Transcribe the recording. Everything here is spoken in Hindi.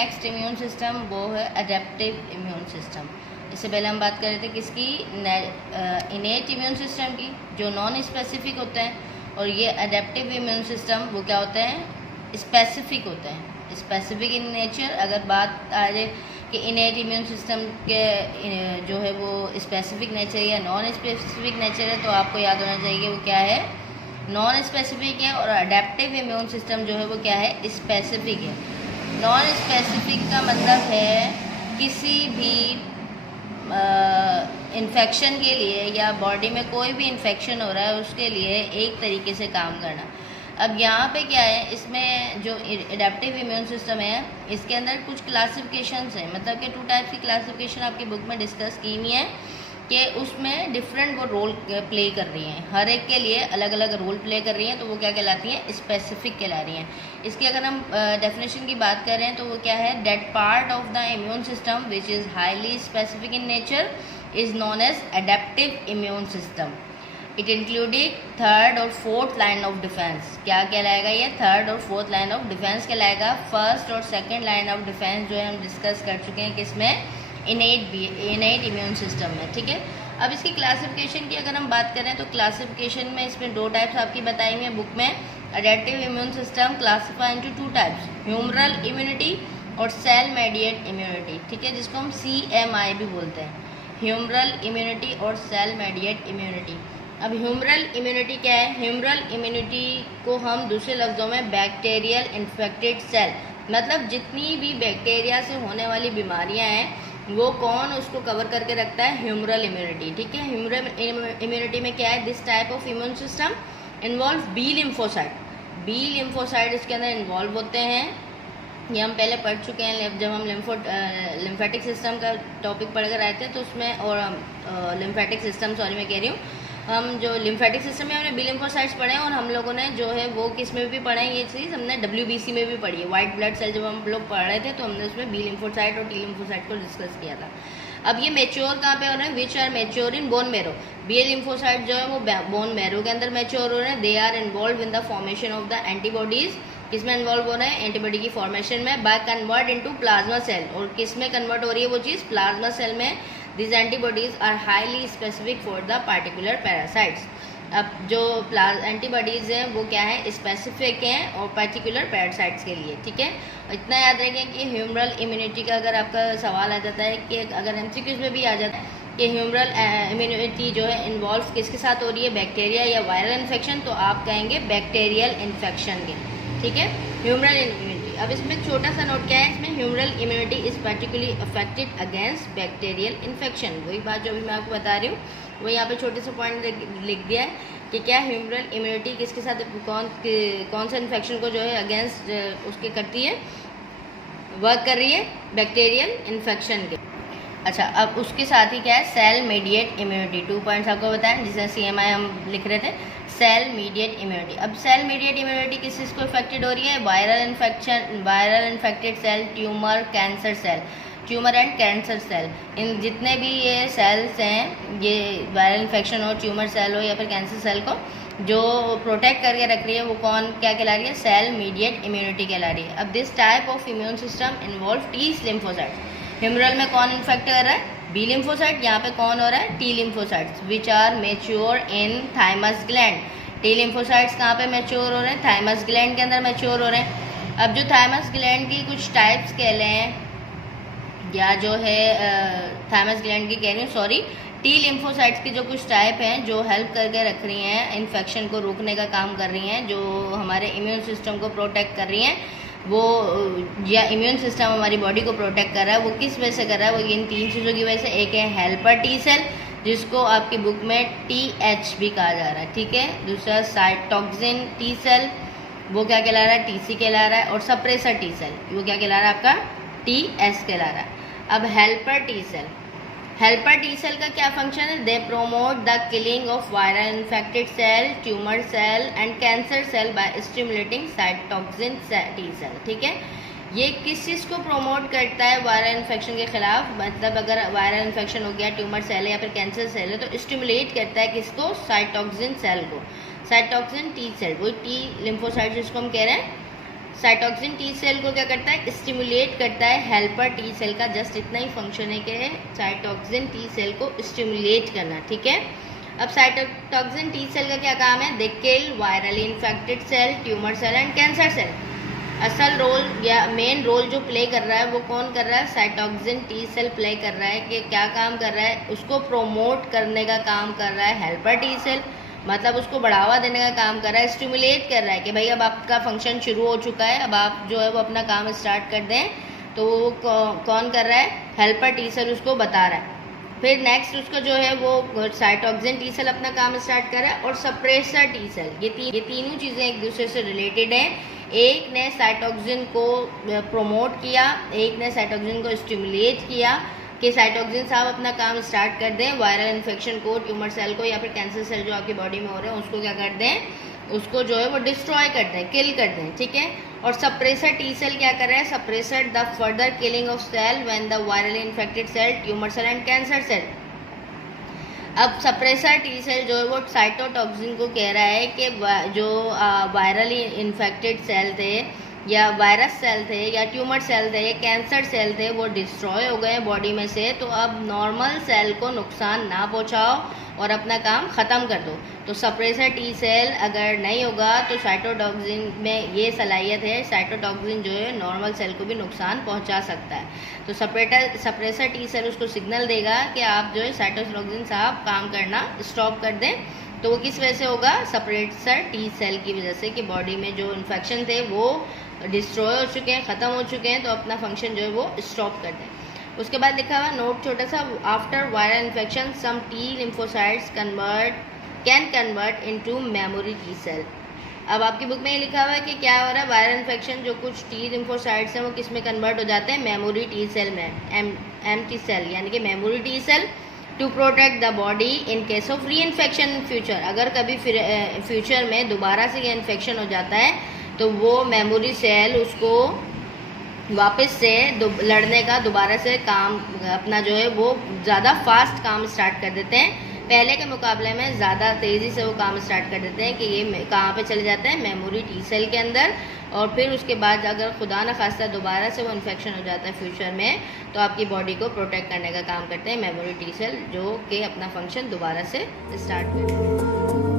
नेक्स्ट इम्यून सिस्टम वो है अडेप्टिव इम्यून सिस्टम। इससे पहले हम बात कर रहे थे किसकी, इनेट इम्यून सिस्टम की, जो नॉन स्पेसिफिक होता है, और ये अडेप्टिव इम्यून सिस्टम वो क्या होता है, स्पेसिफिक होता है, स्पेसिफिक इन नेचर। अगर बात आ जाए कि इनेट इम्यून सिस्टम के जो है वो स्पेसिफिक नेचर या नॉन स्पेसिफिक नेचर है, तो आपको याद होना चाहिए वो क्या है, नॉन स्पेसिफिक है। और अडेप्टिव इम्यून सिस्टम जो है वो क्या है, स्पेसिफिक है। नॉन स्पेसिफिक का मतलब है किसी भी इन्फेक्शन के लिए या बॉडी में कोई भी इन्फेक्शन हो रहा है उसके लिए एक तरीके से काम करना। अब यहाँ पे क्या है, इसमें जो एडेप्टिव इम्यून सिस्टम है इसके अंदर कुछ क्लासिफिकेशंस हैं, मतलब कि 2 टाइप्स की क्लासिफिकेशन आपकी बुक में डिस्कस की हुई है कि उसमें डिफरेंट वो रोल प्ले कर रही हैं, हर एक के लिए अलग अलग रोल प्ले कर रही हैं, तो वो क्या कहलाती हैं, स्पेसिफिक कहला रही हैं। इसकी अगर हम डेफिनेशन की बात करें तो वो क्या है, that part of the immune system which is highly specific in nature is known as adaptive immune system. It including third और फोर्थ लाइन ऑफ डिफेंस। क्या कहलाएगा ये, थर्ड और फोर्थ लाइन ऑफ डिफेंस कहलाएगा। फर्स्ट और सेकेंड लाइन ऑफ डिफेंस जो है हम डिस्कस कर चुके हैं किसमें, इनेट इम्यून सिस्टम में, ठीक है। अब इसकी क्लासिफिकेशन की अगर हम बात करें तो क्लासिफिकेशन में इसमें 2 टाइप्स आपकी बताई हुई है बुक में। Adaptive immune system classify into 2 types, humoral immunity और सेल मेडिएट इम्यूनिटी, ठीक है, जिसको हम CMI भी बोलते हैं, ह्यूमरल इम्यूनिटी और सेल मेडिएट इम्यूनिटी। अब ह्यूमरल इम्यूनिटी क्या है, ह्यूमरल इम्यूनिटी को हम दूसरे लफ्ज़ों में बैक्टीरियल इन्फेक्टेड सेल, मतलब जितनी भी बैक्टीरिया से होने वाली बीमारियां हैं वो कौन उसको कवर करके रखता है, ह्यूमरल इम्यूनिटी, ठीक है। ह्यूमरल इम्यूनिटी में क्या है, this type of immune system involve B lymphocyte. B lymphocyte इसके अंदर इन्वॉल्व होते हैं, ये हम पहले पढ़ चुके हैं जब हम लिम्फेटिक सिस्टम का टॉपिक पढ़ कर आए थे, तो उसमें, और लिम्फेटिक सिस्टम सॉरी मैं कह रही हूँ, हम जो लिम्फेटिक सिस्टम में हमने बी लिम्फोसाइट्स पढ़े हैं, और हम लोगों ने जो है वो किस में भी पढ़े हैं, ये चीज़ हमने WBC में भी पढ़ी है, वाइट ब्लड सेल जब हम लोग पढ़ रहे थे तो हमने उसमें बी लिम्फोसाइट और टी लिम्फोसाइट को डिस्कस किया था। अब ये मेच्योर कहाँ पे हो रहे हैं, which are mature in bone marrow. B lymphocyte जो है वो बोन मैरो के अंदर मेच्योर हो रहे हैं। They are involve in the formation of the antibodies, किसमें इन्वॉल्व हो रहे हैं, एंटीबॉडी की फॉर्मेशन में, by convert into plasma cell. और किस में कन्वर्ट हो रही है वो चीज़, प्लाज्मा सेल में। These antibodies are highly specific for the particular parasites। अब जो एंटीबॉडीज़ हैं वो क्या है, स्पेसिफिक हैं और पर्टिकुलर पैरासाइट्स के लिए, ठीक है। इतना याद रखें कि ह्यूमरल इम्यूनिटी का अगर आपका सवाल आ जाता है कि अगर MCQs में भी आ जाता है कि ह्यूमरल इम्यूनिटी जो है इन्वॉल्व किसके साथ हो रही है, बैक्टीरिया या वायरल इन्फेक्शन, तो आप कहेंगे बैक्टीरियल इन्फेक्शन के, ठीक है, ह्यूमरल इम्यूनिटी। अब इसमें छोटा सा नोट क्या है, इसमें humoral immunity is particularly affected against bacterial infection. वही बात जो भी मैं आपको बता रही हूँ वो यहाँ पे छोटे से पॉइंट लिख दिया है कि क्या ह्यूमरल इम्यूनिटी किसके साथ, कौन सा इन्फेक्शन को जो है अगेंस्ट उसके करती है, वर्क कर रही है, बैक्टीरियल इन्फेक्शन के। अच्छा, अब उसके साथ ही क्या है, सेल मीडिएट इम्यूनिटी। 2 पॉइंट्स आपको बताएं, जिसे CMI हम लिख रहे थे, सेल मीडिएट इम्यूनिटी। अब सेल मीडिएट इम्यूनिटी किस चीज़ को इफेक्टेड हो रही है, viral infection, viral infected cell, tumour, cancer cell, tumour and cancer cell. इन जितने भी ये सेल्स हैं, ये वायरल इन्फेक्शन हो, ट्यूमर सेल हो या फिर कैंसर सेल को जो प्रोटेक्ट करके रख रही है वो कौन क्या कहला रही है, सेल मीडिएट इम्यूनिटी कहला रही है। अब this type of immune system involve T lymphocytes. Humoral में कौन इन्फेक्ट कर रहा है, बी लिम्फोसाइट, यहाँ पे कौन हो रहा है, T lymphocytes, which are mature in thymus gland. T lymphocytes कहाँ पे मैच्योर हो रहे हैं, थाइमस ग्लैंड के अंदर मैच्योर हो रहे हैं। अब जो थाइमस ग्लैंड की कुछ टाइप्स कह लें, या जो है थाइमस ग्लैंड की कह रही हूँ सॉरी, टी लिम्फोसाइट्स की जो कुछ टाइप हैं जो हेल्प करके रख रही हैं, इन्फेक्शन को रोकने का काम कर रही हैं, जो हमारे इम्यून सिस्टम को प्रोटेक्ट कर रही हैं, वो या इम्यून सिस्टम हमारी बॉडी को प्रोटेक्ट कर रहा है, वो किस वजह से कर रहा है, वो इन 3 चीज़ों की वजह से। एक है हेल्पर टी सेल, जिसको आपकी बुक में TH भी कहा जा रहा है, ठीक है। दूसरा साइटोक्सिन टी सेल, वो क्या कहला रहा है, TC कहला रहा है। और सप्रेसर टी सेल, वो क्या कहला रहा है आपका, TS कहला रहा है। अब helper T cell, helper T cell का क्या फंक्शन है, they promote the killing of viral infected cell, tumour cell and cancer cell by stimulating cytotoxic T cell, ठीक है। ये किस चीज़ को प्रोमोट करता है, वायरल इन्फेक्शन के खिलाफ, मतलब अगर वायरल इन्फेक्शन हो गया, ट्यूमर सेल है या फिर कैंसर सेल है, तो स्टिमुलेट करता है किसको, साइटोक्सिन सेल को, साइटोक्सिन टी सेल, वही टी लिम्फोसाइट जिसको हम कह रहे हैं, साइटोक्सिन टी सेल को क्या करता है, स्टिमुलेट करता है। हेल्पर टी सेल का जस्ट इतना ही फंक्शन है कि साइटोक्सिन टी सेल को स्टिमुलेट करना, ठीक है। अब साइटोक्सिन टी सेल का क्या काम है, they kill virally infected cell, tumour cell and cancer cell. असल रोल या मेन रोल जो प्ले कर रहा है वो कौन कर रहा है, साइटोक्सिन टी सेल प्ले कर रहा है। कि क्या काम कर रहा है, उसको प्रोमोट करने का काम कर रहा है हेल्पर टी सेल, मतलब उसको बढ़ावा देने का काम कर रहा है, स्टिमुलेट कर रहा है कि भाई अब आपका फंक्शन शुरू हो चुका है, अब आप जो है वो अपना काम स्टार्ट कर दें। तो वो कौन कर रहा है, हेल्पर टी सेल उसको बता रहा है। फिर नेक्स्ट उसको जो है वो साइटोक्सिन टी सेल अपना काम स्टार्ट कर रहा है। और सप्रेसर टी सेल, ये तीनों चीज़ें एक दूसरे से रिलेटेड हैं। एक ने साइटोक्सिन को प्रोमोट किया, एक ने साइटोक्सिन को स्टिमुलेट किया कि साइटोक्सिन साहब अपना काम स्टार्ट कर दें, वायरल इन्फेक्शन को, ट्यूमर सेल को या फिर कैंसर सेल जो आपकी बॉडी में हो रहे हैं उसको क्या कर दें, उसको जो है वो डिस्ट्रॉय कर दें, किल कर दें, ठीक है। और सप्रेसर टी सेल क्या कर रहा है, suppressor the further killing of cell when the virally infected cell, tumour cell and cancer cell. अब सप्रेसर टी सेल जो है वो साइटोटॉक्सिन को कह रहा है कि जो वायरली इन्फेक्टेड सेल थे या वायरस सेल थे या ट्यूमर सेल थे या कैंसर सेल थे वो डिस्ट्रॉय हो गए बॉडी में से, तो अब नॉर्मल सेल को नुकसान ना पहुंचाओ और अपना काम ख़त्म कर दो। तो सप्रेसर टी सेल अगर नहीं होगा तो साइटोटॉक्सिन में ये सलाहियत है, साइटोटॉक्सिन जो है नॉर्मल सेल को भी नुकसान पहुंचा सकता है। तो सप्रेसर टी सेल उसको सिग्नल देगा कि आप जो है साइटोटॉक्सिन साहब काम करना स्टॉप कर दें। तो वो किस वजह से होगा, सप्रेसर टी सेल की वजह से, कि बॉडी में जो इन्फेक्शन थे वो डिस्ट्रॉय हो चुके हैं, ख़त्म हो चुके हैं, तो अपना फंक्शन जो है वो स्टॉप कर दें। उसके बाद लिखा हुआ नोट छोटा सा, after viral infection some T lymphocytes can convert into memory T cell. अब आपकी बुक में ये लिखा हुआ है कि क्या हो रहा है, वायरल इन्फेक्शन जो कुछ टी लिम्फोसाइट्स हैं वो किस में कन्वर्ट हो जाते हैं, मेमोरी टी सेल में, एम टी सेल यानी कि memory T cell, to protect the body in case of reinfection in future. अगर कभी फ्यूचर में दोबारा से ये इन्फेक्शन हो जाता है तो वो मेमोरी सेल उसको वापस से लड़ने का दोबारा से काम अपना जो है वो ज़्यादा फास्ट काम स्टार्ट कर देते हैं, पहले के मुकाबले में ज़्यादा तेज़ी से वो काम स्टार्ट कर देते हैं। कि ये कहाँ पे चले जाते हैं, मेमोरी टी सेल के अंदर। और फिर उसके बाद अगर खुदा न खास्ता दोबारा से वो इन्फेक्शन हो जाता है फ्यूचर में, तो आपकी बॉडी को प्रोटेक्ट करने का काम करते हैं मेमोरी टी सेल, जो कि अपना फंक्शन दोबारा से स्टार्ट करते हैं।